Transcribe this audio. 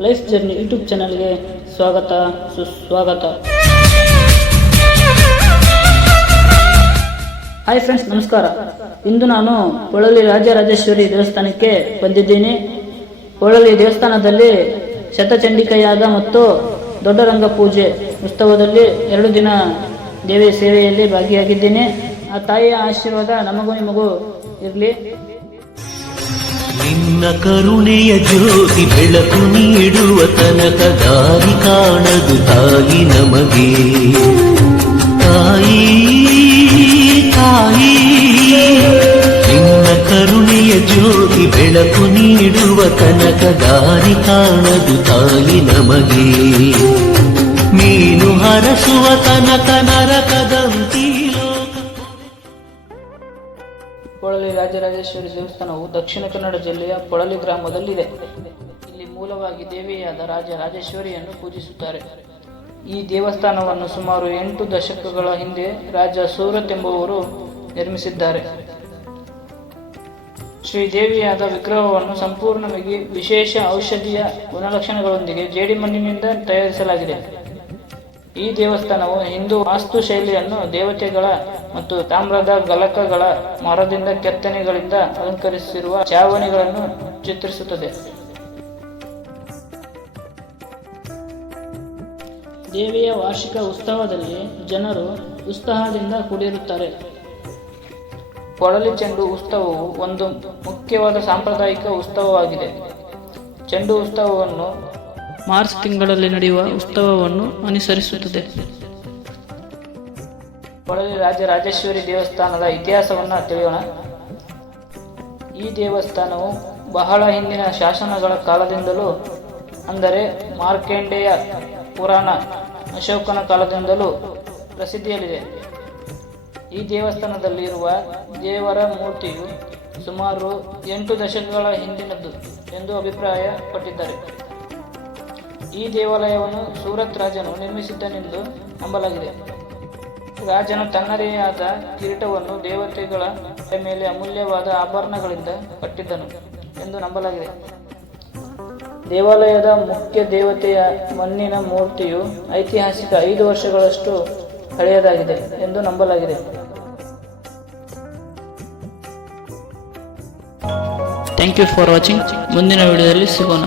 Life journey YouTube ಚಾನಲ್ಗೆ ಸ್ವಾಗತ, ಸುಸ್ವಾಗತ. ಹಾಯ್ ಫ್ರೆಂಡ್ಸ್ ನಮಸ್ಕಾರ. ಇಂದು ನಾನು ಹೊಳಲಿ ರಾಜರಾಜೇಶ್ವರಿ ದೇವಸ್ಥಾನಕ್ಕೆ ಬಂದಿದ್ದೀನಿ. ಹೊಳಲಿ ದೇವಸ್ಥಾನದಲ್ಲಿ ಶತಚಂಡಿಕೆಯಾದ ಮತ್ತು ದೊಡ್ಡರಂಗ ಪೂಜೆ ಉತ್ಸವದಲ್ಲಿ ಎರಡು ದಿನ ದೇವಿಯ ಸೇವೆಯಲ್ಲಿ ಭಾಗಿಯಾಗಿದ್ದೀನಿ. ಆ ತಾಯಿಯ ಆಶೀರ್ವಾದ ನಮಗೂ ನಿಮಗೂ ಇರಲಿ. ನಿನ್ನ ಕರುಣೆಯ ಜ್ಯೋತಿ ಬೆಳಕು ನೀಡುವ ತನಕ ದಾರಿ ಕಾಣದು ತಾಯಿ ನಮಗೆ. ತಾಯಿ ತಾಯಿ, ನಿನ್ನ ಕರುಣೆಯ ಜ್ಯೋತಿ ಬೆಳಕು ನೀಡುವ ತನಕ ದಾರಿ ಕಾಣದು ತಾಯಿ ನಮಗೆ. ನೀನು ಹರಸುವ ತನಕ ನರಕದಂತೀ ಪೊಳಲಿ ರಾಜರಾಜೇಶ್ವರಿ ದೇವಸ್ಥಾನವು ದಕ್ಷಿಣ ಕನ್ನಡ ಜಿಲ್ಲೆಯ ಪೊಳಲಿ ಗ್ರಾಮದಲ್ಲಿದೆ. ಇಲ್ಲಿ ಮೂಲವಾಗಿ ದೇವಿಯಾದ ರಾಜ ರಾಜೇಶ್ವರಿಯನ್ನು ಪೂಜಿಸುತ್ತಾರೆ. ಈ ದೇವಸ್ಥಾನವನ್ನು ಸುಮಾರು ಎಂಟು ದಶಕಗಳ ಹಿಂದೆ ರಾಜ ಸೂರತ್ ಎಂಬುವರು ನಿರ್ಮಿಸಿದ್ದಾರೆ. ಶ್ರೀದೇವಿಯಾದ ವಿಗ್ರಹವನ್ನು ಸಂಪೂರ್ಣವಾಗಿ ವಿಶೇಷ ಔಷಧೀಯ ಗುಣಲಕ್ಷಣಗಳೊಂದಿಗೆ ಜೇಡಿಮಣ್ಣಿನಿಂದ ತಯಾರಿಸಲಾಗಿದೆ. ಈ ದೇವಸ್ಥಾನವು ಹಿಂದೂ ವಾಸ್ತು ಶೈಲಿಯನ್ನು ದೇವತೆಗಳ ಮತ್ತು ತಾಮ್ರದ ಗಲಕಗಳ ಮರದಿಂದ ಕೆತ್ತನೆಗಳಿಂದ ಅಲಂಕರಿಸಿರುವ ಚಾವಣಿಗಳನ್ನು ಚಿತ್ರಿಸುತ್ತದೆ. ದೇವಿಯ ವಾರ್ಷಿಕ ಉತ್ಸವದಲ್ಲಿ ಜನರು ಉತ್ಸಾಹದಿಂದ ಕೂಡಿರುತ್ತಾರೆ. ಕೊಡಲಿ ಚೆಂಡು ಉತ್ಸವವು ಒಂದು ಮುಖ್ಯವಾದ ಸಾಂಪ್ರದಾಯಿಕ ಉತ್ಸವವಾಗಿದೆ. ಚೆಂಡು ಉತ್ಸವವನ್ನು ಮಾರ್ಚ್ ತಿಂಗಳಲ್ಲಿ ನಡೆಯುವ ಉತ್ಸವವನ್ನು ಅನುಸರಿಸುತ್ತದೆ. ಕೊಳಲಿ ರಾಜರಾಜೇಶ್ವರಿ ದೇವಸ್ಥಾನದ ಇತಿಹಾಸವನ್ನು ತಿಳಿಯೋಣ. ಈ ದೇವಸ್ಥಾನವು ಬಹಳ ಹಿಂದಿನ ಶಾಸನಗಳ ಕಾಲದಿಂದಲೂ, ಅಂದರೆ ಮಾರ್ಕೆಂಡೇಯ ಪುರಾಣ ಅಶೋಕನ ಕಾಲದಿಂದಲೂ ಪ್ರಸಿದ್ಧಿಯಲ್ಲಿದೆ. ಈ ದೇವಸ್ಥಾನದಲ್ಲಿರುವ ದೇವರ ಮೂರ್ತಿಯು ಸುಮಾರು ಎಂಟು ದಶಕಗಳ ಹಿಂದಿನದ್ದು ಎಂದು ಅಭಿಪ್ರಾಯ ಪಟ್ಟಿದ್ದಾರೆ ಈ ದೇವಾಲಯವನ್ನು ಸೂರತ್ ರಾಜನು ನಿರ್ಮಿಸಿದ್ದನೆಂದು ನಂಬಲಾಗಿದೆ. ರಾಜನು ತನ್ನದೇ ಆದ ಕಿರೀಟವನ್ನು ದೇವತೆಗಳ ಮೇಲೆ ಅಮೂಲ್ಯವಾದ ಆಭರಣಗಳಿಂದ ಕಟ್ಟಿದ್ದನು ಎಂದು ನಂಬಲಾಗಿದೆ. ದೇವಾಲಯದ ಮುಖ್ಯ ದೇವತೆಯ ಮಣ್ಣಿನ ಮೂರ್ತಿಯು ಐತಿಹಾಸಿಕ ಐದು ವರ್ಷಗಳಷ್ಟು ಹಳೆಯದಾಗಿದೆ ಎಂದು ನಂಬಲಾಗಿದೆ. ಥ್ಯಾಂಕ್ ಯು ಫಾರ್ ವಾಚಿಂಗ್ ಮುಂದಿನ ವಿಡಿಯೋದಲ್ಲಿ ಸಿಗೋಣ.